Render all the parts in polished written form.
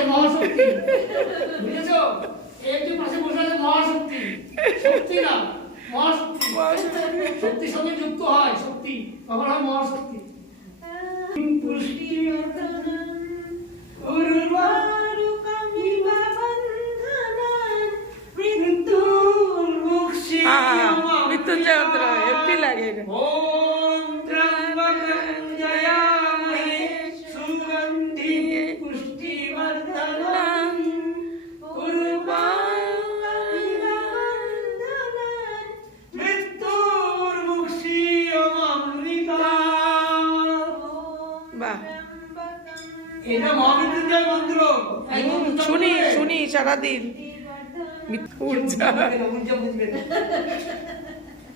আছে মহাশক্তি, বুঝেছো? এই যে পাশে বসে আছে মহাশক্তি, শক্তি না মহাশক্তি, শক্তির সঙ্গে যুক্ত হয় শক্তি, তখন হয় মহাশক্তি। মৃত্যুঞ্জয় মন্ত্র এমনি লাগে। ওম ত্র্যম্বকং জয়ামহে সুগন্ধি পুষ্টিবর্ধনং উর্বারুকমিববন্ধনান মৃত্যুর্মুক্ষীয়মামৃতাৎ। বাহ, এটা মহামৃত্যুঞ্জয় মন্ত্র। শুনি শুনি সারাদিন। ঊর্জা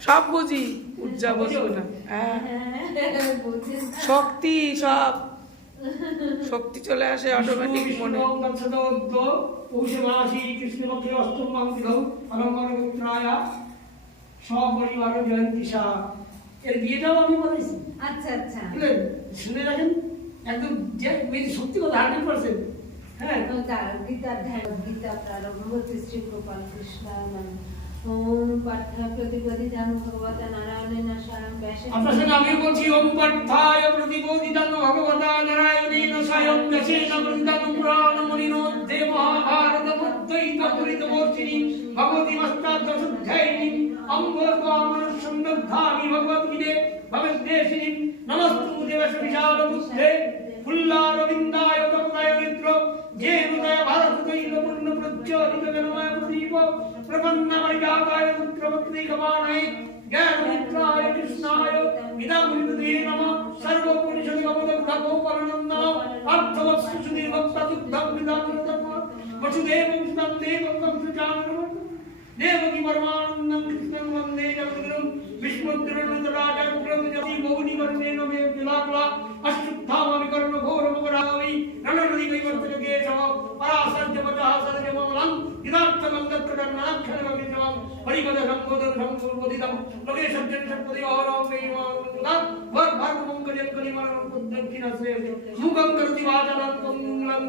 সব বুঝি, ঊর্জা বুঝবো না। হ্যাঁ, শক্তি, সব শক্তি চলে আসে অটোমেটিক মনে। পৌষে মাসি কৃষ্ণপক্ষে অষ্টম মাঙ্গলম পরমপবিত্রায় সপরিবার জয়ন্তীশা। এর বিয়েটাও আমি বলেছি। আচ্ছা আচ্ছা, বুঝলেন? শুনে রাখেন, একদম যে সত্যি কথা 100%। হ্যাঁ, গীতার ধ্যান, গীতা প্রারম্ভ হচ্ছে শ্রী গোপাল কৃষ্ণ ওম পাঠ্য প্রতিপদিতাং ভগবতা নারায়ণেন স্বয়ং ব্যাসেন। আপনার সঙ্গে আমিও বলছি ওম পাঠ্যায় প্রতিপদিতাং ভগবতা নারায়ণেন স্বয়ং ব্যাসেন বৃন্দাং পুরাণ মুনিনোদ্ধে মহাভারত মধ্যৈত পরিতমর্চিনী ভগবতী অষ্টাদশোধ্যায়িনী অঙ্গোর্গমনুসন্নদ্ধামি ভগবদ্গীতে ভগবদ্দেশিনী নমস্তু দেবশ বিশাল বুদ্ধে ফুল্লারবিন্দায় তপদায় মিত্র যে হৃদয় ভারতৈল পূর্ণ প্রজ্জ্বলিত জ্ঞানময় প্রদীপ প্রপন্নমরিয়াকায় পুত্রভক্তিকমানায় জ্ঞানমিত্রায় কৃষ্ণায় বিদামৃতদে নমঃ সর্বোপনিষদে অবদগ্ধগোপালনন্দন অর্থবস্তু সুদীর্ঘক্তাদুগ্ধং বিদামৃতম বসুদেবং সুতং দেবং কংসচানরম দেবকী পরমানন্দং কৃষ্ণং বন্দে জগদ্গুরুং বিষ্ণুদ্রোণতরাজগ্রমজতি মৌনিবর্ণেন মে বিলাপলা অশুদ্ধামি কর্ণঘোরমকরামি রণনদীকৈবর্তকে সম পরাসর্যপচः সর্জমমলং গীতার্থমঙ্গত্রকর্ণাক্ষরমবিজমং হরিপদ সম্বোধন সম্পূর্বদিতম লোকে সজ্জন সৎপদে অহরমেয়মানন্দং ভারতমঙ্গজং কলিমরং পুদ্দক্ষিণাশ্রেয় মুখং করতি বাচালাৎ পঙ্গুলং